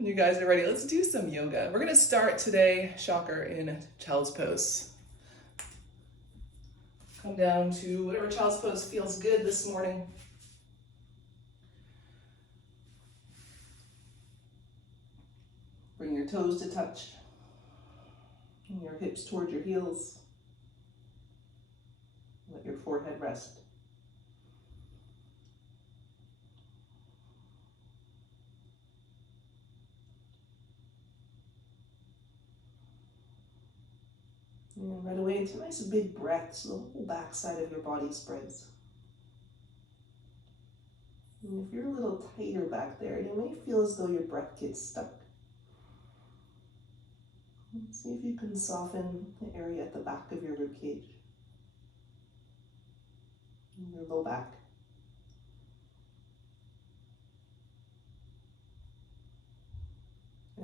When you guys are ready, let's do some yoga. We're gonna start today, shocker, in child's pose. Come down to whatever child's pose feels good this morning. Bring your toes to touch, and your hips toward your heels. Let your forehead rest. And right away into nice big breath, so the whole back side of your body spreads. And if you're a little tighter back there, you may feel as though your breath gets stuck. See if you can soften the area at the back of your rib cage, your low back.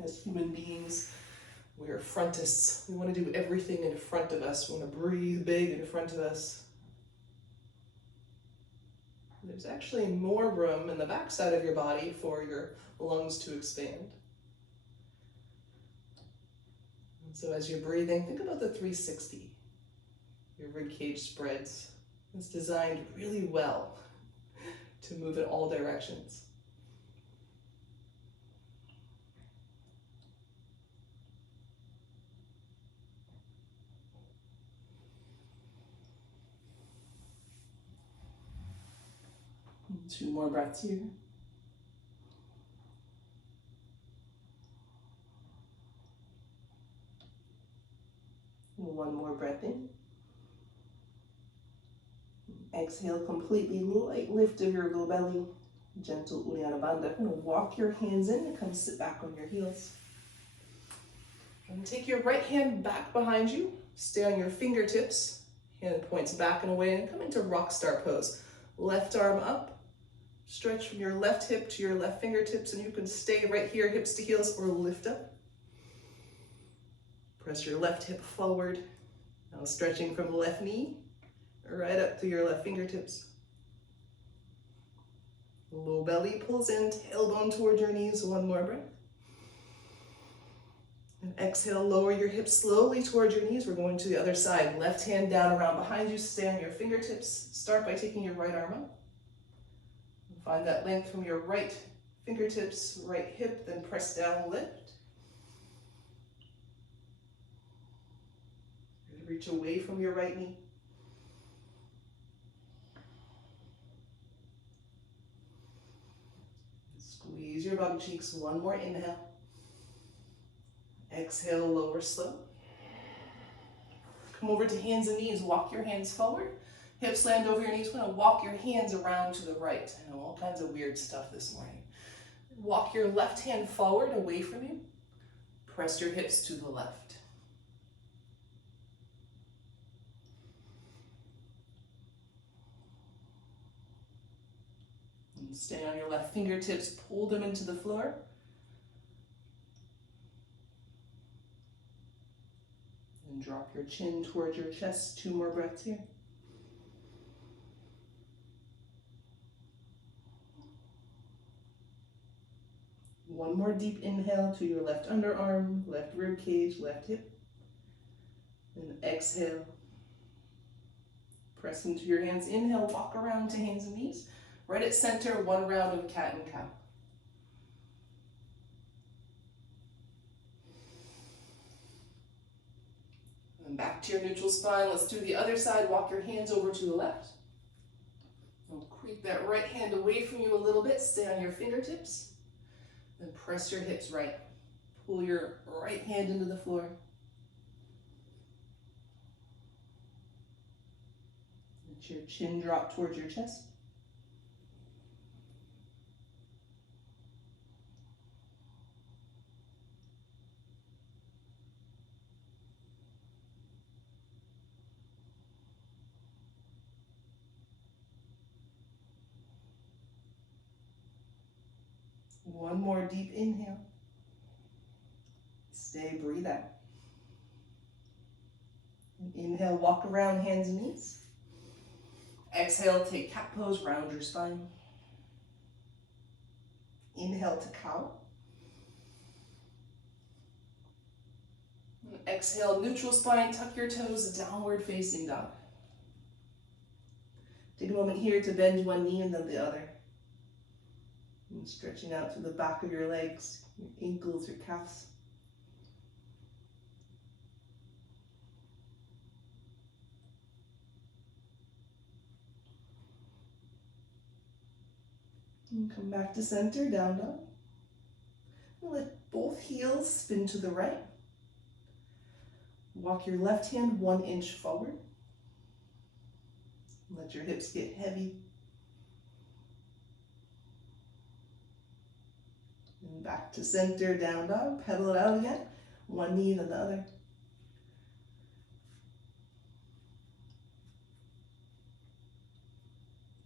As human beings, we're frontists. We want to do everything in front of us. We want to breathe big in front of us. There's actually more room in the back side of your body for your lungs to expand. And so as you're breathing, think about the 360. Your rib cage spreads. It's designed really well to move in all directions. Two more breaths here. One more breath in. Exhale completely, light lift of your low belly. Gentle Uddiyana Bandha. Walk your hands in and come sit back on your heels. And take your right hand back behind you. Stay on your fingertips. Hand points back and away and come into rock star pose. Left arm up. Stretch from your left hip to your left fingertips, and you can stay right here, hips to heels, or lift up. Press your left hip forward. Now stretching from the left knee, right up to your left fingertips. Low belly pulls in, tailbone towards your knees. One more breath. And exhale, lower your hips slowly towards your knees. We're going to the other side. Left hand down around behind you, stay on your fingertips. Start by taking your right arm up. Find that length from your right fingertips, right hip, then press down, lift. Reach away from your right knee. Squeeze your bum cheeks. One more inhale. Exhale, lower slow. Come over to hands and knees. Walk your hands forward. Hips land over your knees. We're going to walk your hands around to the right. I know all kinds of weird stuff this morning. Walk your left hand forward, away from you. Press your hips to the left. And stay on your left fingertips. Pull them into the floor. And drop your chin towards your chest. Two more breaths here. One more deep inhale to your left underarm, left rib cage, left hip. And exhale. Press into your hands. Inhale, walk around to hands and knees. Right at center, one round of cat and cow. And back to your neutral spine. Let's do the other side. Walk your hands over to the left. And creep that right hand away from you a little bit. Stay on your fingertips. Then press your hips right. Pull your right hand into the floor. Let your chin drop towards your chest. One more deep inhale. Stay, breathe out. Inhale, walk around hands and knees. Exhale, take cat pose, round your spine. Inhale to cow. Exhale, neutral spine, tuck your toes, downward facing dog. Take a moment here to bend one knee and then the other. And stretching out to the back of your legs, your ankles, your calves. And come back to center, down dog. And let both heels spin to the right. Walk your left hand 1 inch forward. Let your hips get heavy. And back to center, down dog. Pedal it out again. One knee then the other.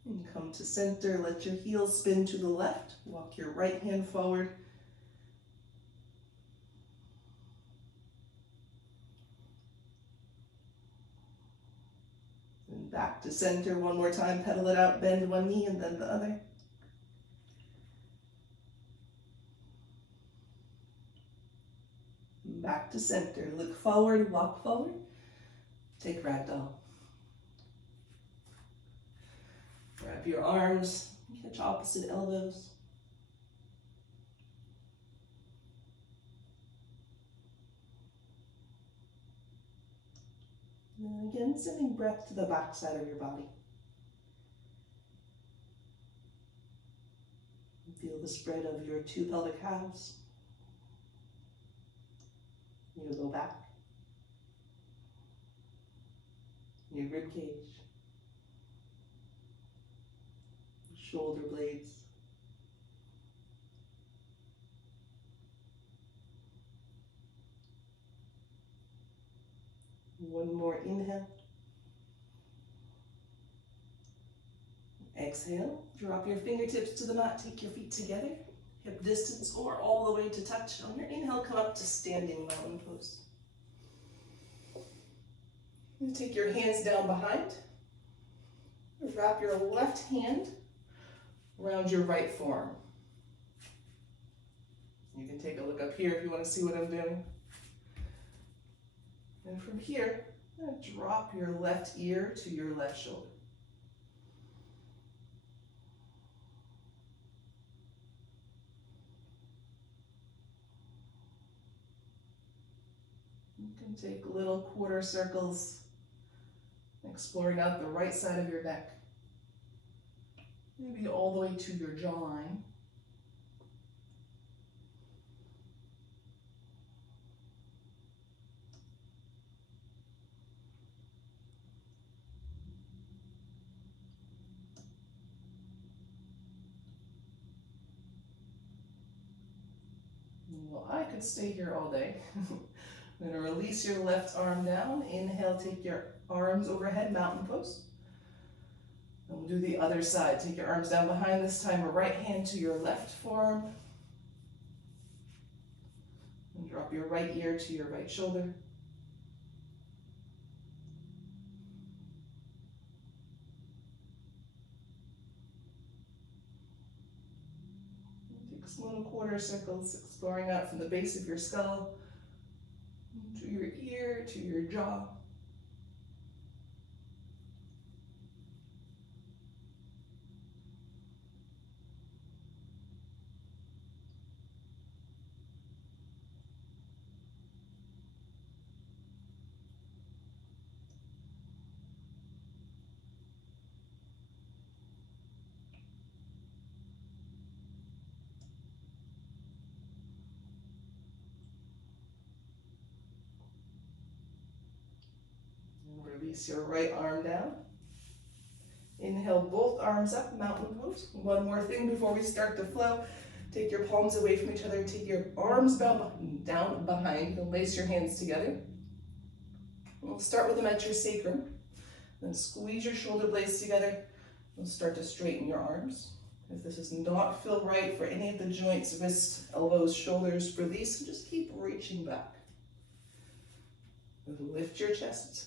And come to center. Let your heels spin to the left. Walk your right hand forward. And back to center one more time. Pedal it out. Bend one knee and then the other. Back to center. Look forward, walk forward. Take ragdoll. Wrap your arms, catch opposite elbows. And again, sending breath to the back side of your body. Feel the spread of your 2 pelvic halves. Your low back, your rib cage, shoulder blades. One more inhale. Exhale, drop your fingertips to the mat, take your feet together. Hip distance or all the way to touch. On your inhale, come up to standing mountain pose. And take your hands down behind. Wrap your left hand around your right forearm. You can take a look up here if you want to see what I'm doing. And from here, drop your left ear to your left shoulder. You can take little quarter circles, exploring out the right side of your neck, maybe all the way to your jawline. Well, I could stay here all day. I'm going to release your left arm down. Inhale, take your arms overhead, mountain pose. And we'll do the other side. Take your arms down behind, this time a right hand to your left forearm. And drop your right ear to your right shoulder. And take some little quarter circles, exploring out from the base of your skull to your ear, to your jaw. Release your right arm down. Inhale, both arms up, mountain pose. One more thing before we start to flow. Take your palms away from each other. Take your arms down behind and lace your hands together. We'll start with them at your sacrum. Then squeeze your shoulder blades together. We'll start to straighten your arms. If this does not feel right for any of the joints, wrists, elbows, shoulders, release and just keep reaching back. Lift your chest.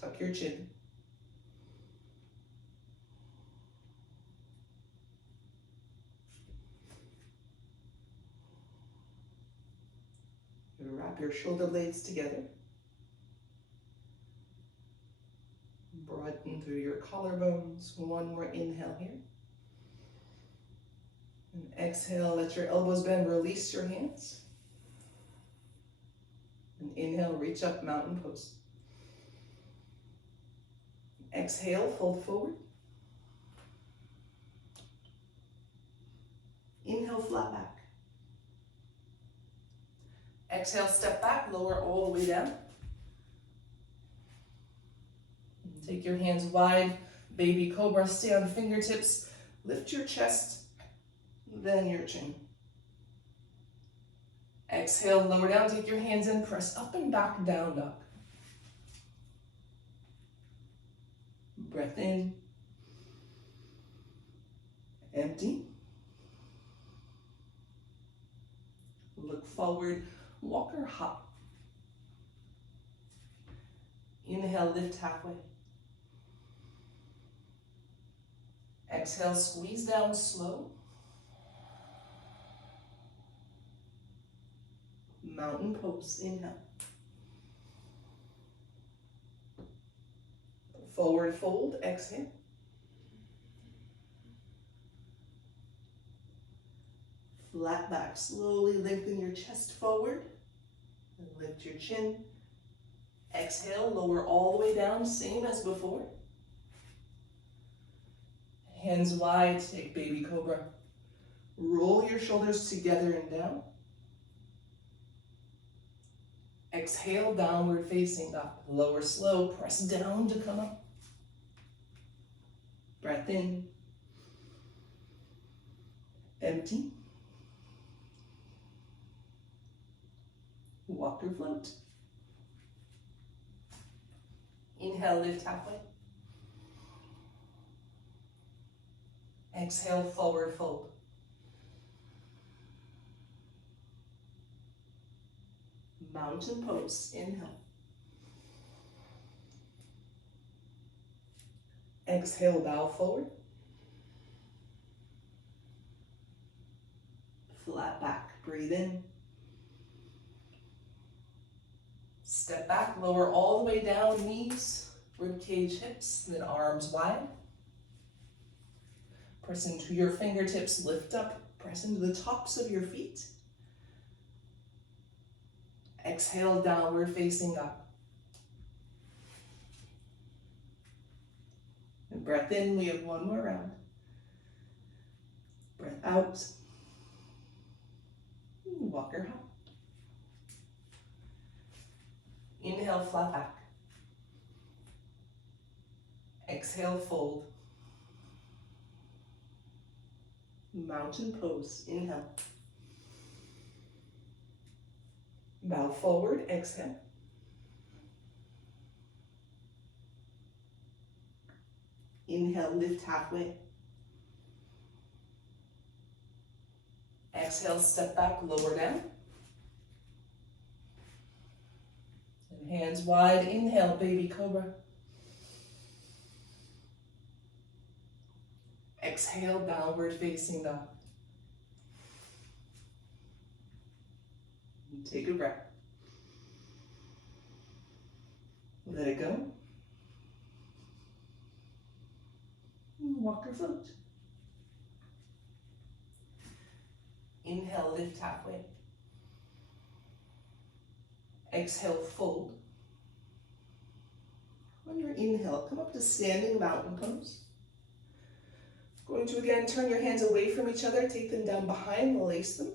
Tuck your chin. Wrap your shoulder blades together. Broaden through your collarbones. One more inhale here. And exhale, let your elbows bend, release your hands. And inhale, reach up, mountain pose. Exhale, fold forward. Inhale, flat back. Exhale, step back, lower all the way down. Take your hands wide, baby cobra, stay on fingertips. Lift your chest, then your chin. Exhale, lower down, take your hands in, press up and back, down dog. Breath in. Empty. Look forward, walk or hop. Inhale, lift halfway. Exhale, squeeze down slow. Mountain pose, inhale. Forward fold, exhale. Flat back, slowly lengthen your chest forward. And lift your chin. Exhale, lower all the way down, same as before. Hands wide, take baby cobra. Roll your shoulders together and down. Exhale, downward facing up. Lower slow, press down to come up. Breath in. Empty. Walk or float. Inhale, lift halfway. Exhale, forward fold. Mountain pose, inhale. Exhale, bow forward. Flat back, breathe in. Step back, lower all the way down, knees, rib cage, hips, then arms wide. Press into your fingertips, lift up, press into the tops of your feet. Exhale, downward facing up. And breath in, we have one more round. Breath out. Walk or hop. Inhale, flat back. Exhale, fold. Mountain pose, inhale. Bow forward, exhale. Inhale, lift halfway. Exhale, step back, lower down. And hands wide, inhale, baby cobra. Exhale, downward facing dog. Take a breath. Let it go. Walk or float. Inhale, lift halfway. Exhale, fold. On your inhale, come up to standing mountain pose. Going to again turn your hands away from each other, take them down behind, lace them.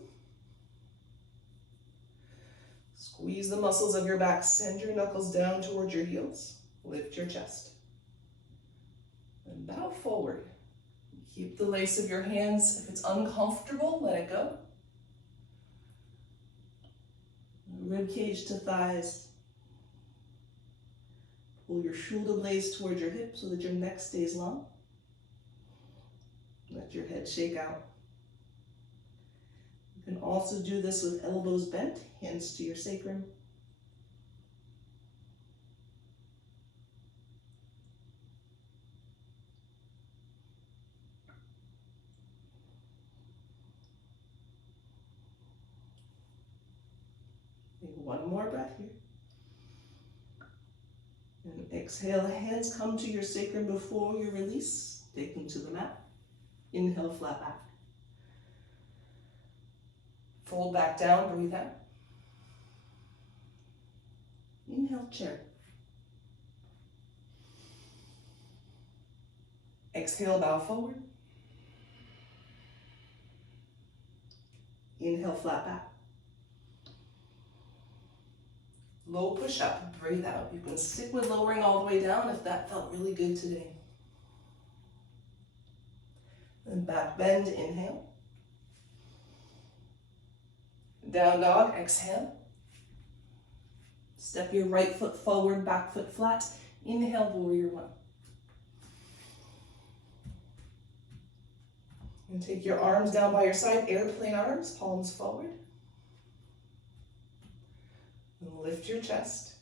Squeeze the muscles of your back, send your knuckles down towards your heels. Lift your chest. And bow forward. Keep the lace of your hands. If it's uncomfortable, let it go. Rib cage to thighs. Pull your shoulder blades towards your hips so that your neck stays long. Let your head shake out. You can also do this with elbows bent, hands to your sacrum. Take one more breath here. And exhale, hands come to your sacrum before you release. Take them to the mat. Inhale, flat back. Fold back down, breathe out. Inhale, chair. Exhale, bow forward. Inhale, flat back. Low push up, breathe out. You can stick with lowering all the way down if that felt really good today. And back bend, inhale. Down dog, exhale. Step your right foot forward, back foot flat. Inhale, warrior one. And take your arms down by your side, airplane arms, palms forward. And lift your chest.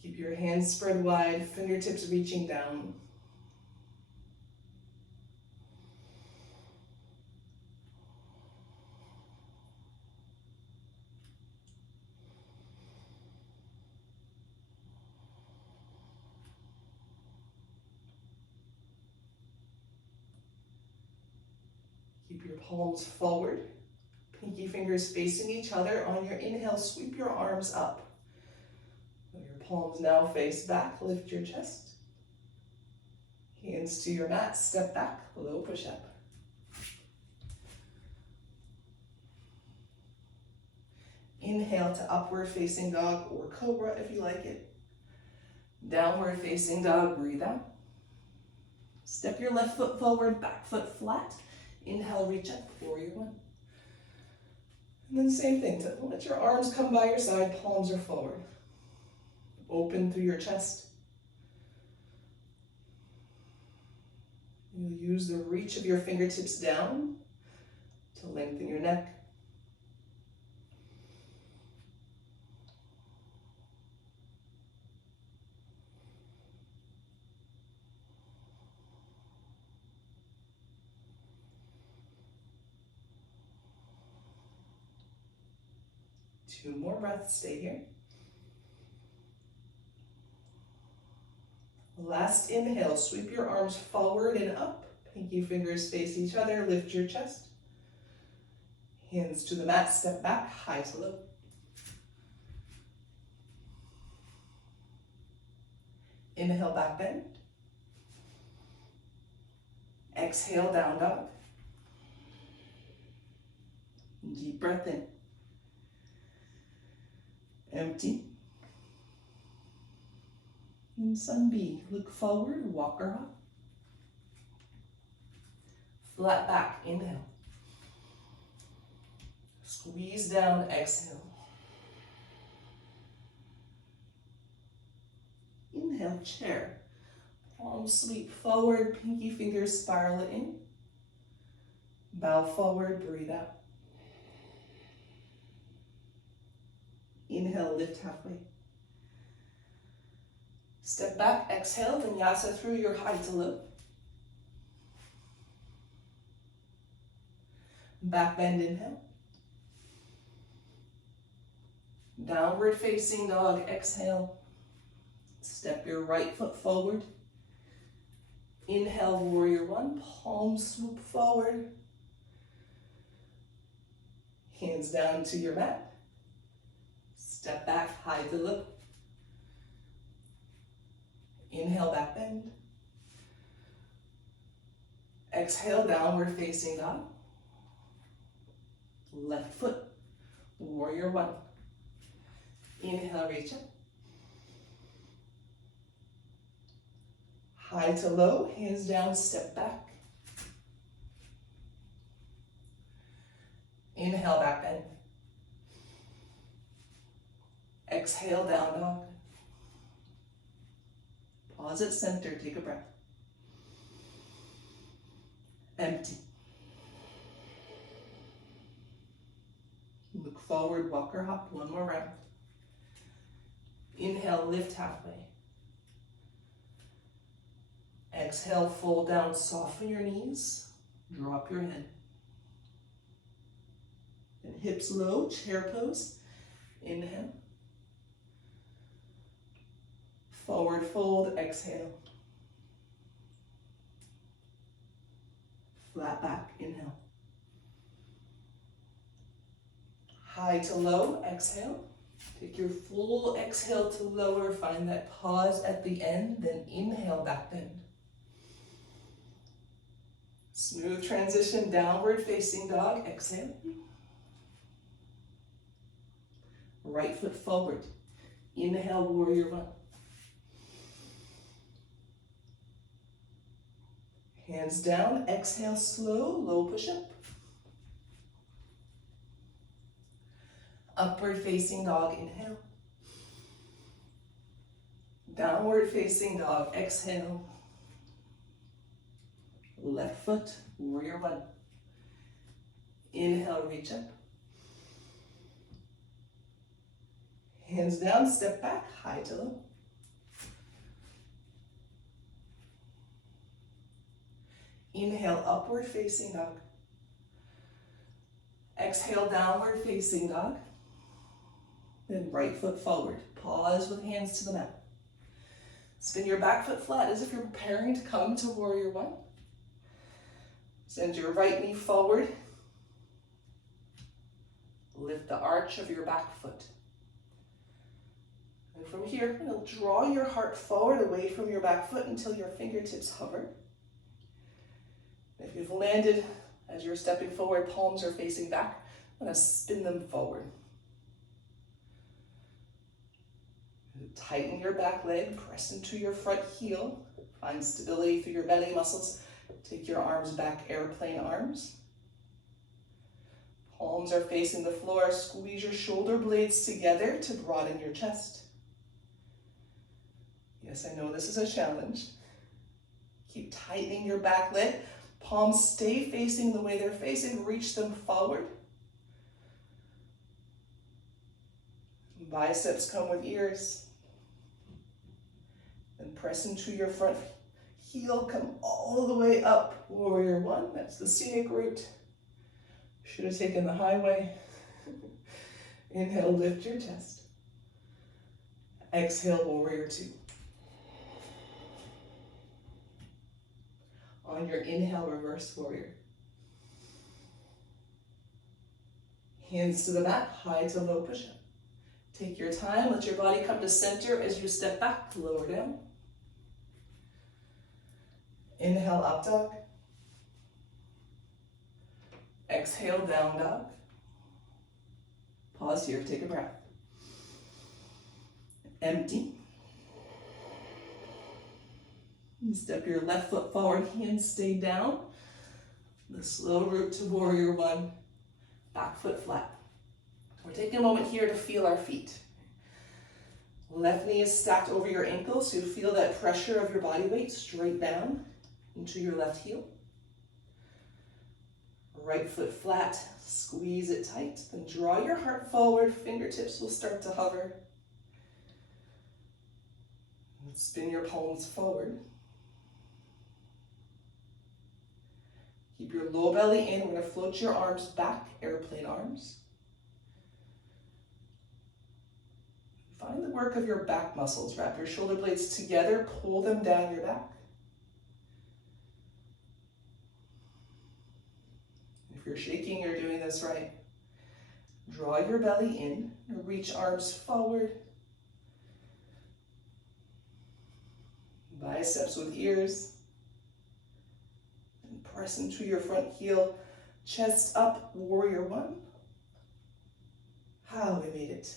Keep your hands spread wide, fingertips reaching down. Keep your palms forward, pinky fingers facing each other. On your inhale, sweep your arms up. Your palms now face back, lift your chest. Hands to your mat, step back, low push up. Inhale to upward facing dog or cobra if you like it. Downward facing dog, breathe out. Step your left foot forward, back foot flat. Inhale, reach up, warrior one. And then same thing, let your arms come by your side, palms are forward. Open through your chest. You'll use the reach of your fingertips down to lengthen your neck. Two more breaths, stay here. Last inhale, sweep your arms forward and up. Pinky fingers face each other, lift your chest. Hands to the mat, step back, high to low. Inhale, back bend. Exhale, down dog. Deep breath in. Empty. And sun B, look forward, walker hop. Flat back, inhale. Squeeze down, exhale. Inhale, chair. Palms sweep forward, pinky fingers spiral it in. Bow forward, breathe out. Inhale, lift halfway. Step back, exhale, vinyasa through your high to low. Back bend, inhale. Downward facing dog, exhale. Step your right foot forward. Inhale, warrior one, palms swoop forward. Hands down to your mat. Step back, high to low. Inhale, back bend. Exhale, downward facing dog. Left foot, warrior one. Inhale, reach up. High to low, hands down, step back. Inhale, back bend. Exhale, down dog. Pause at center, take a breath. Empty. Look forward, walker hop, one more round. Inhale, lift halfway. Exhale, fold down, soften your knees, drop your head. And hips low, chair pose. Inhale. Forward fold, exhale. Flat back, inhale. High to low, exhale. Take your full exhale to lower, find that pause at the end, then inhale, back bend. Smooth transition, downward facing dog, exhale. Right foot forward. Inhale, warrior one. Hands down, exhale, slow, low push-up. Upward facing dog, inhale. Downward facing dog, exhale. Left foot, warrior one. Inhale, reach up. Hands down, step back, high to low. Inhale, upward facing dog. Exhale, downward facing dog. Then right foot forward. Pause with hands to the mat. Spin your back foot flat as if you're preparing to come to warrior one. Send your right knee forward. Lift the arch of your back foot. And from here, you'll draw your heart forward away from your back foot until your fingertips hover. If you've landed as you're stepping forward, palms are facing back, I'm going to spin them forward. Tighten your back leg, press into your front heel, find stability through your belly muscles. Take your arms back, airplane arms. Palms are facing the floor, squeeze your shoulder blades together to broaden your chest. Yes, I know this is a challenge. Keep tightening your back leg. Palms stay facing the way they're facing, reach them forward. Biceps come with ears. And press into your front heel, come all the way up, warrior one. That's the scenic route. Should have taken the highway. Inhale, lift your chest. Exhale, warrior two. On your inhale, reverse warrior. Hands to the mat, high to low push-up. Take your time, let your body come to center as you step back, lower down. Inhale, up dog. Exhale, down dog. Pause here, take a breath. Empty. And step your left foot forward, hands stay down. The slow route to warrior one, back foot flat. We're taking a moment here to feel our feet. Left knee is stacked over your ankle, so you feel that pressure of your body weight straight down into your left heel. Right foot flat, squeeze it tight, then draw your heart forward, fingertips will start to hover. And spin your palms forward. Keep your low belly in, we're going to float your arms back, airplane arms. Find the work of your back muscles. Wrap your shoulder blades together, pull them down your back. If you're shaking, you're doing this right. Draw your belly in, reach arms forward. Biceps with ears. And press into your front heel, chest up, warrior one. Ah, we made it.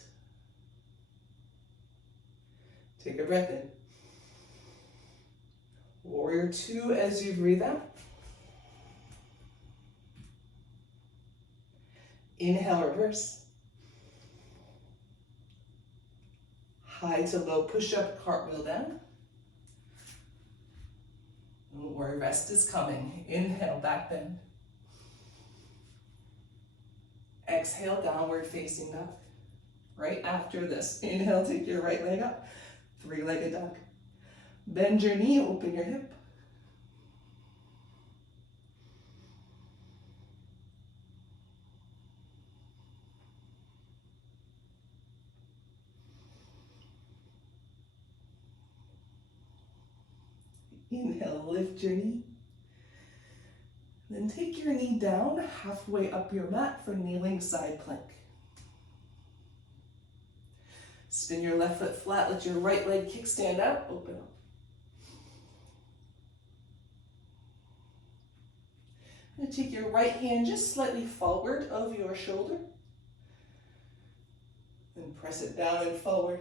Take a breath in. Warrior two as you breathe out. Inhale, reverse. High to low push-up, cartwheel down. Warrior rest is coming. Inhale, back bend. Exhale, downward facing dog. Right after this, inhale, take your right leg up. Three-legged dog. Bend your knee, open your hip. Inhale, lift your knee. Then take your knee down halfway up your mat for kneeling side plank. Spin your left foot flat, let your right leg kickstand out, open up. And take your right hand just slightly forward of your shoulder. Then press it down and forward.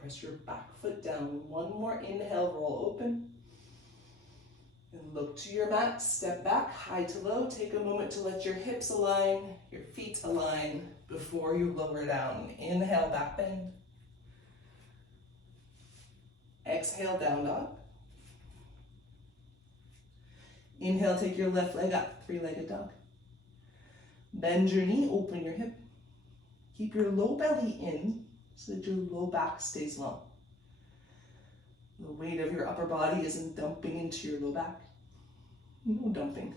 Press your back foot down. One more inhale, roll open. And look to your mat, step back, high to low. Take a moment to let your hips align, your feet align before you lower down. Inhale, back bend. Exhale, down dog. Inhale, take your left leg up, three-legged dog. Bend your knee, open your hip. Keep your low belly in so that your low back stays long. The weight of your upper body isn't dumping into your low back. No dumping.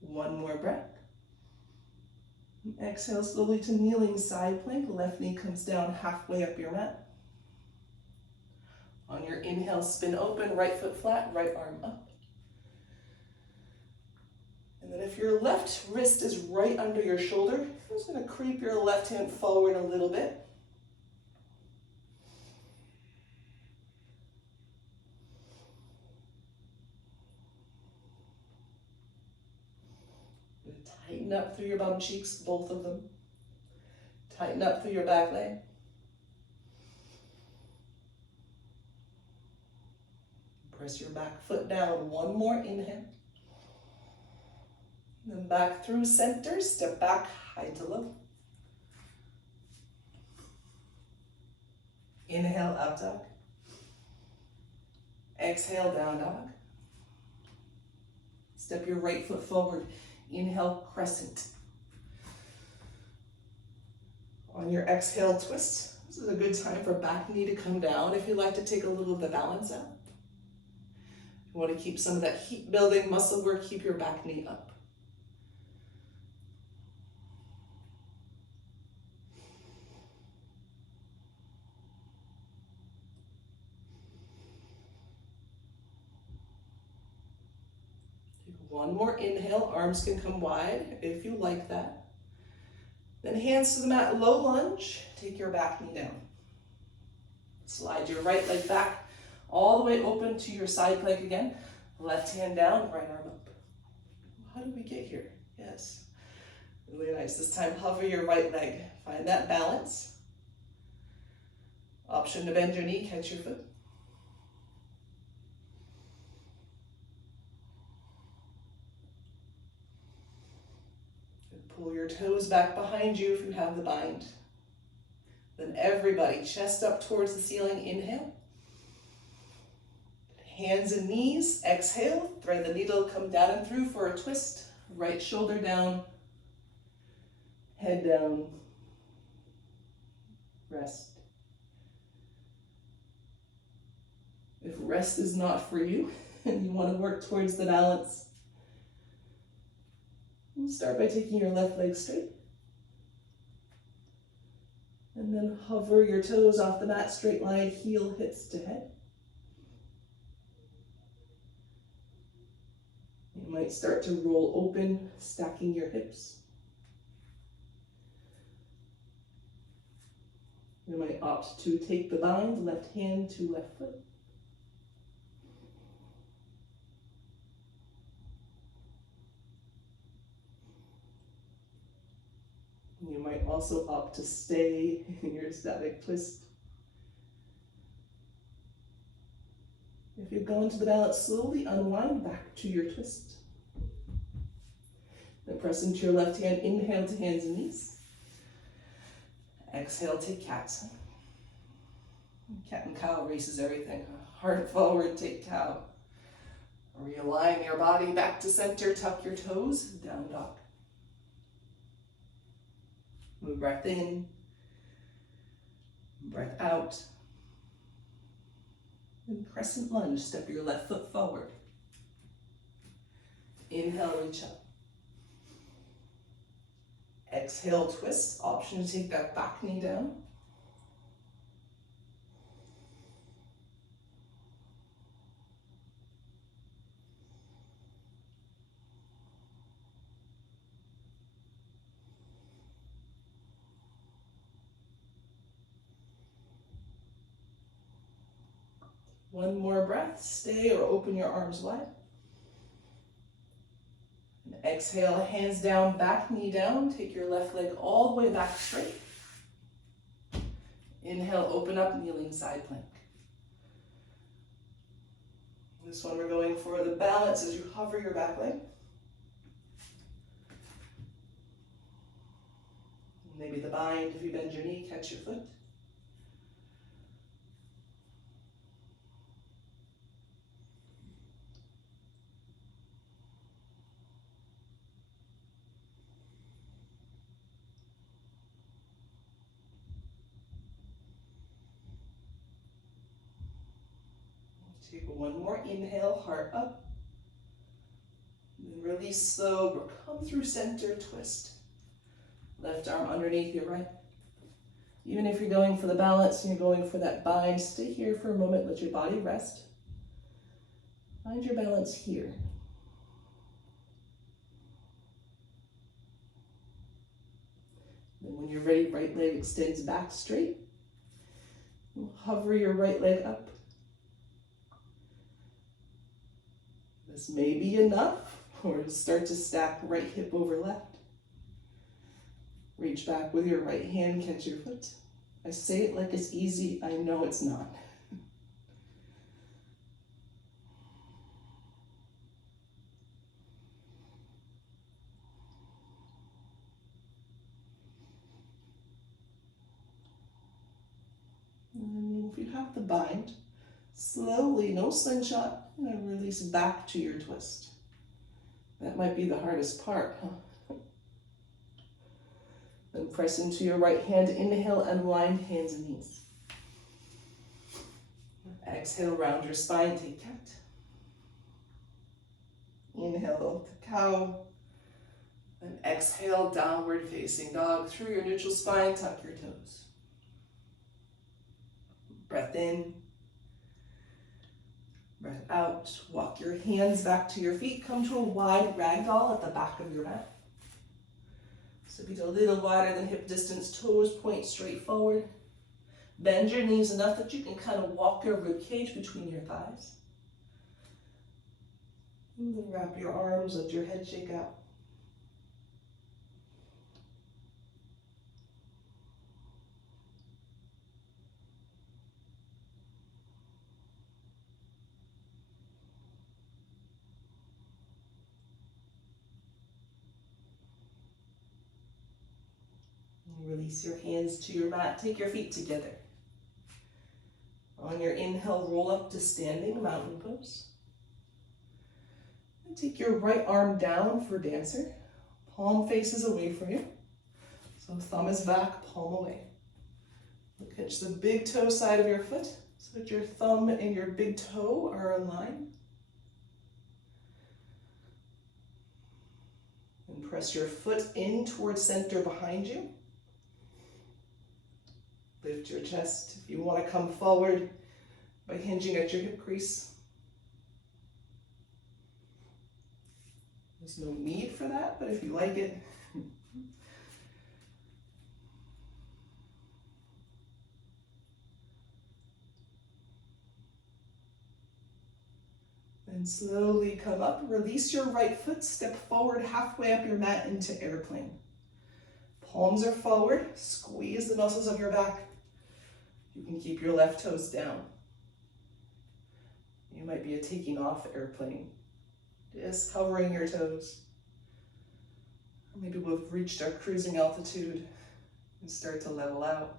One more breath. Exhale slowly to kneeling side plank. Left knee comes down halfway up your mat. On your inhale, spin open, right foot flat, right arm up. And then if your left wrist is right under your shoulder, you're just going to creep your left hand forward a little bit. Tighten up through your bum cheeks, both of them. Tighten up through your back leg. Press your back foot down. One more inhale. Then back through center, step back, high to low. Inhale, up dog. Exhale, down dog. Step your right foot forward. Inhale, crescent. On your exhale, twist. This is a good time for back knee to come down if you'd like to take a little of the balance out. If you want to keep some of that heat building muscle work, keep your back knee up. One more inhale, arms can come wide if you like that. Then hands to the mat, low lunge, take your back knee down. Slide your right leg back all the way open to your side plank again. Left hand down, right arm up. How did we get here? Yes, really nice. This time hover your right leg. Find that balance. Option to bend your knee, catch your foot. Pull your toes back behind you if you have the bind. Then everybody, chest up towards the ceiling, inhale. Hands and knees, exhale. Thread the needle, come down and through for a twist. Right shoulder down, head down, rest. If rest is not for you and you want to work towards the balance, start by taking your left leg straight. And then hover your toes off the mat, straight line, heel hits to head. You might start to roll open, stacking your hips. You might opt to take the bind, left hand to left foot. You might also opt to stay in your static twist. If you go into the balance, slowly unwind back to your twist. Then press into your left hand, inhale to hands and knees. Exhale, take cat. Cat and cow races everything. Heart forward, take cow. Realign your body back to center, tuck your toes, down dog. Breath in, breath out. And crescent lunge, step your left foot forward. Inhale, reach up. Exhale, twist. Option to take that back knee down. One more breath. Stay or open your arms wide. And exhale, hands down, back knee down. Take your left leg all the way back straight. Inhale, open up, kneeling side plank. This one we're going for the balance as you hover your back leg. Maybe the bind, if you bend your knee, catch your foot. Take one more inhale, heart up. Then release slow, come through center, twist. Left arm underneath your right. Even if you're going for the balance and you're going for that bind, stay here for a moment, let your body rest. Find your balance here. Then when you're ready, right leg extends back straight. You'll hover your right leg up. This may be enough, or start to stack right hip over left. Reach back with your right hand, catch your foot. I say it like it's easy, I know it's not. And if you have the bind, slowly, no slingshot, and release back to your twist. That might be the hardest part, huh? Then press into your right hand, inhale, unwind hands and knees. Exhale, round your spine, take cat. Inhale to cow. And exhale, downward facing dog. Through your neutral spine, tuck your toes. Breath in. Breath out. Walk your hands back to your feet. Come to a wide ragdoll at the back of your mat. So be a little wider than hip distance. Toes point straight forward. Bend your knees enough that you can kind of walk your rib cage between your thighs. And then wrap your arms, let your head shake out. Release your hands to your mat. Take your feet together. On your inhale, roll up to standing mountain pose. And take your right arm down for dancer. Palm faces away from you. So thumb is back, palm away. Catch the big toe side of your foot so that your thumb and your big toe are aligned. And press your foot in towards center behind you. Lift your chest. If you want to come forward by hinging at your hip crease. There's no need for that, but if you like it. Then slowly come up, release your right foot, step forward halfway up your mat into airplane. Palms are forward, squeeze the muscles of your back. You can keep your left toes down. You might be a taking off airplane. Just hovering your toes. Or maybe we've reached our cruising altitude and start to level out.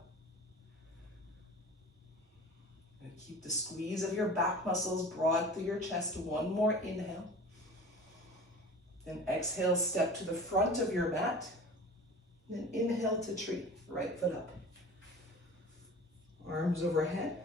And keep the squeeze of your back muscles broad through your chest. One more inhale. Then exhale, step to the front of your mat. Then inhale to tree, right foot up. Arms overhead.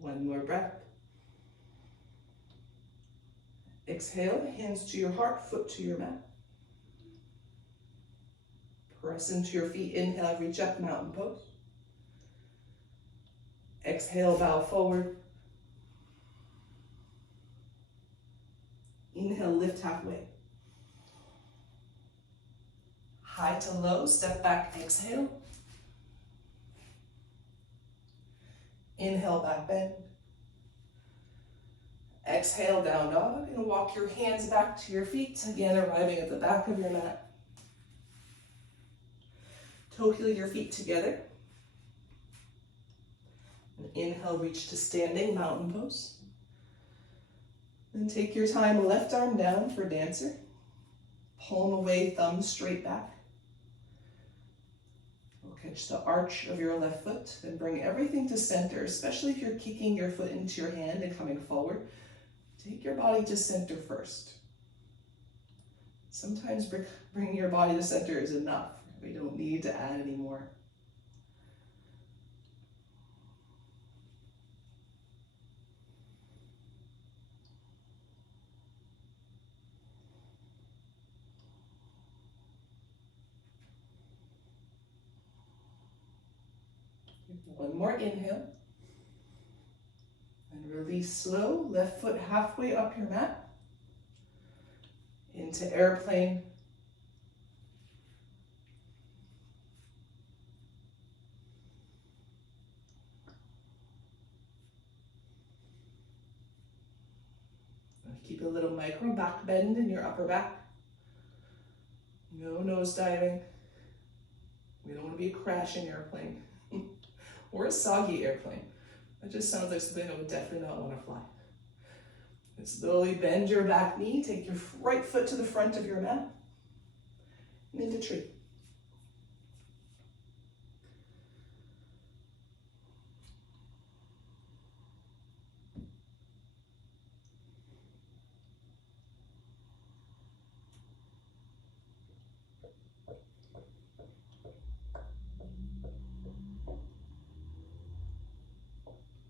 One more breath. Exhale, hands to your heart, foot to your mat. Press into your feet. Inhale, reach up, mountain pose. Exhale, bow forward. Inhale, lift halfway. High to low, step back, exhale. Inhale, back bend. Exhale, down dog, and walk your hands back to your feet, again arriving at the back of your mat. Toe heel your feet together. And inhale, reach to standing, mountain pose. Then take your time, left arm down for dancer. Palm away, thumb straight back. We'll catch the arch of your left foot, then bring everything to center, especially if you're kicking your foot into your hand and coming forward. Take your body to center first. Sometimes bringing your body to center is enough. We don't need to add any more. One more inhale. And release slow, left foot halfway up your mat. Into airplane. Keep a little micro back bend in your upper back. No nose diving. We don't want to be a crashing airplane or a soggy airplane. That just sounds like something I would definitely not want to fly. And slowly bend your back knee, take your right foot to the front of your mat, and into tree.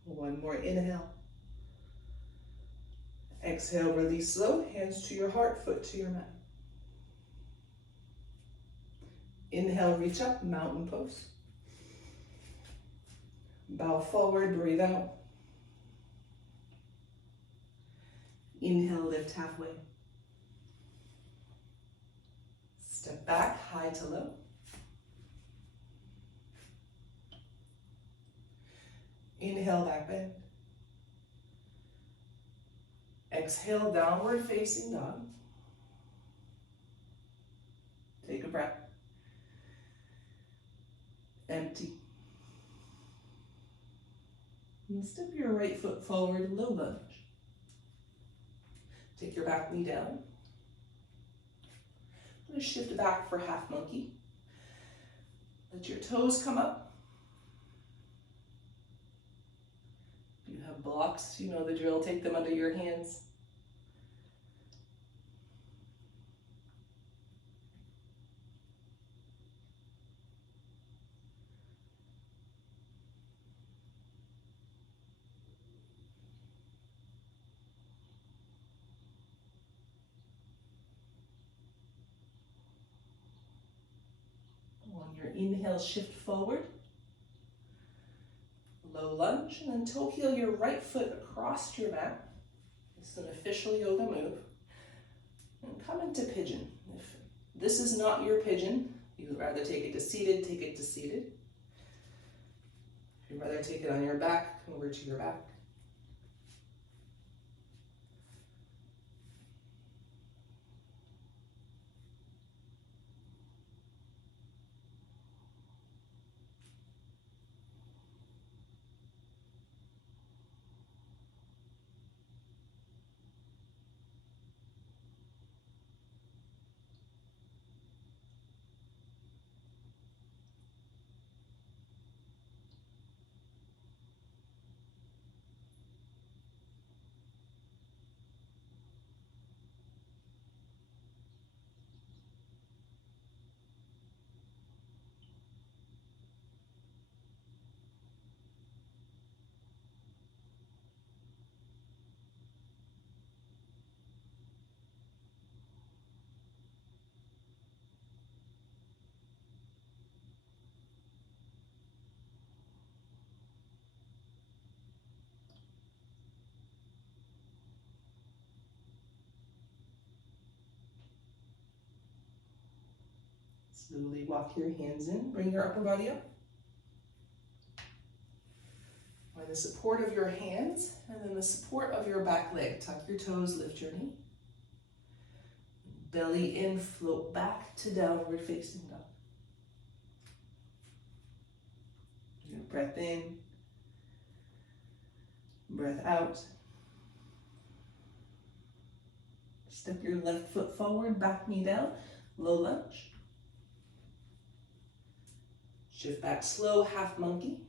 One more inhale. Exhale, release slow, hands to your heart, foot to your mat. Inhale, reach up, mountain pose. Bow forward, breathe out. Inhale, lift halfway. Step back, high to low. Inhale, back bend. Exhale, downward facing dog. Take a breath. Empty. And step your right foot forward, low lunge. Take your back knee down. I'm going to shift back for half monkey. Let your toes come up. If you have blocks, you know the drill, take them under your hands. On your inhale, shift forward. Low lunge, and then toe heel your right foot across your mat. This is an official yoga move. And come into pigeon. If this is not your pigeon, you would rather take it to seated, take it to seated. If you'd rather take it on your back, come over to your back. Slowly walk your hands in, bring your upper body up. Find the support of your hands and then the support of your back leg. Tuck your toes, lift your knee. Belly in, float back to downward facing dog. Breath in, breath out. Step your left foot forward, back knee down, low lunge. Shift back slow, half monkey.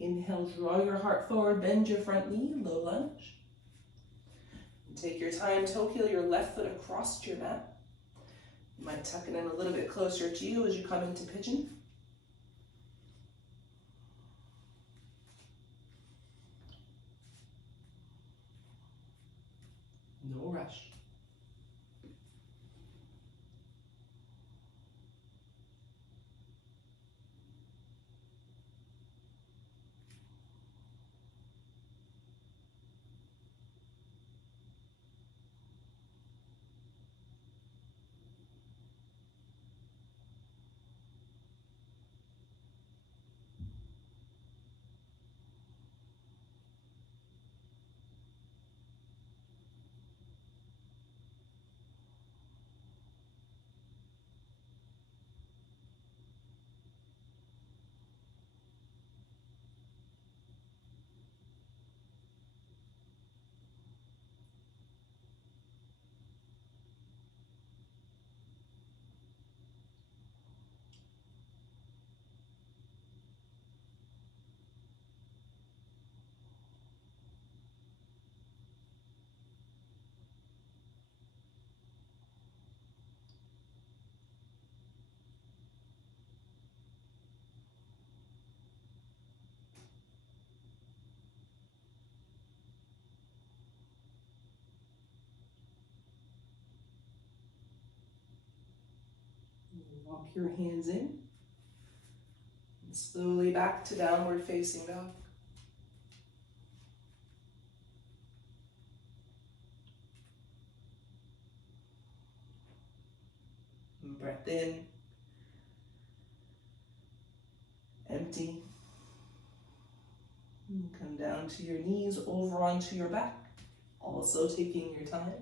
Inhale, draw your heart forward, bend your front knee, low lunge. Take your time, toe heel your left foot across your mat. You might tuck it in a little bit closer to you as you come into pigeon. No rush. Walk your hands in. And slowly back to downward facing dog. And breath in. Empty. And come down to your knees, over onto your back. Also taking your time.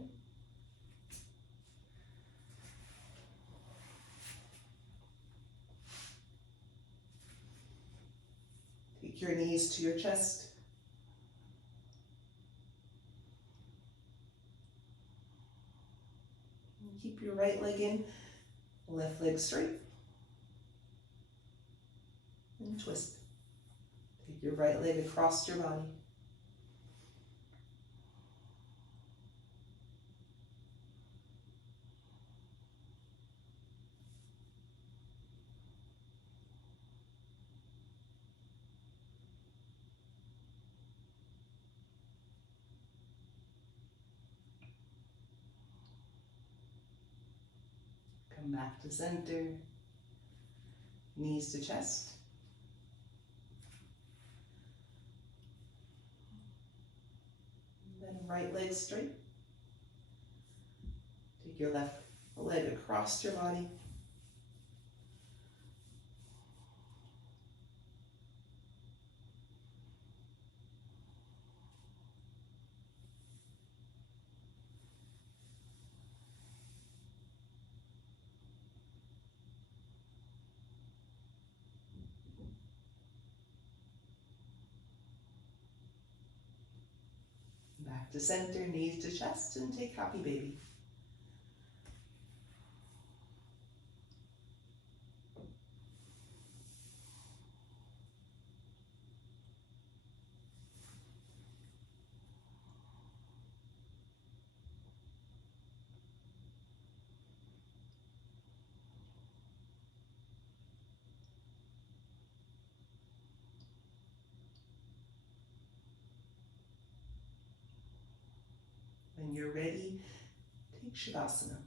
Take your knees to your chest. And keep your right leg in, left leg straight. And twist. Take your right leg across your body. Come back to center. Knees to chest. Then right leg straight. Take your left leg across your body. Back to center, knees to chest, and take happy baby. When you're ready, take Shavasana.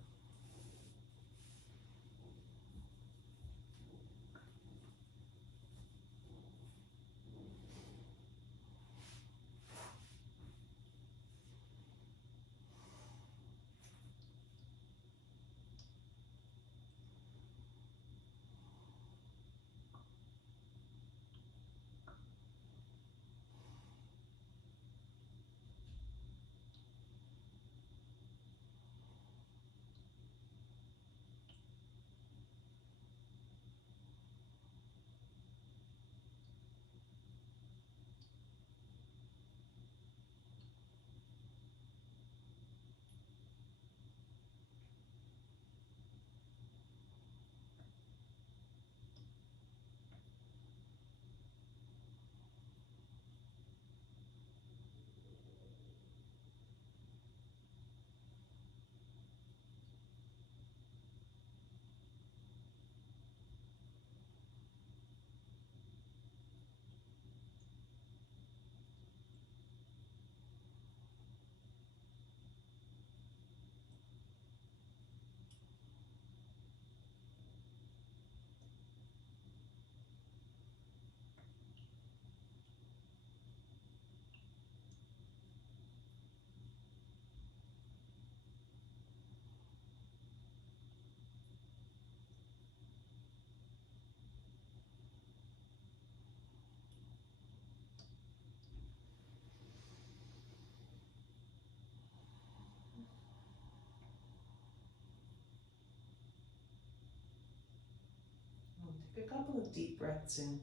Take a couple of deep breaths in.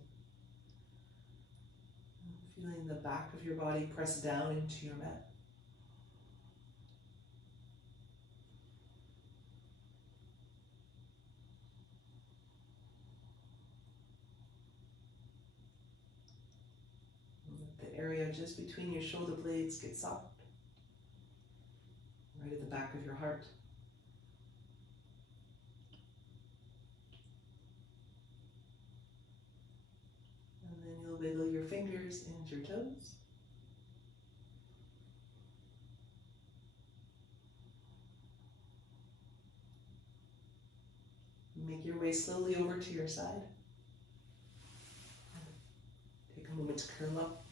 Feeling the back of your body press down into your mat. And let the area just between your shoulder blades get soft. Right at the back of your heart. And then you'll wiggle your fingers and your toes. Make your way slowly over to your side. Take a moment to curl up.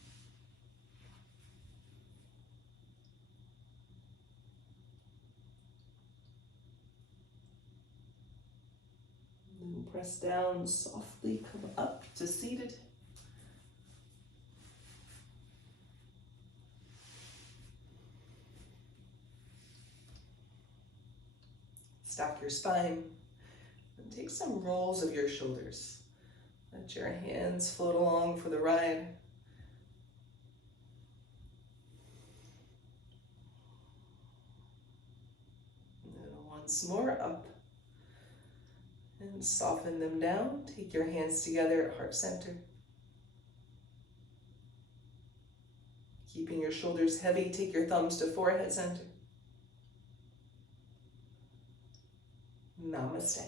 And then press down, softly come up to seated. Stack your spine. And take some rolls of your shoulders. Let your hands float along for the ride. And then once more up. And soften them down. Take your hands together at heart center. Keeping your shoulders heavy, take your thumbs to forehead center. Namaste.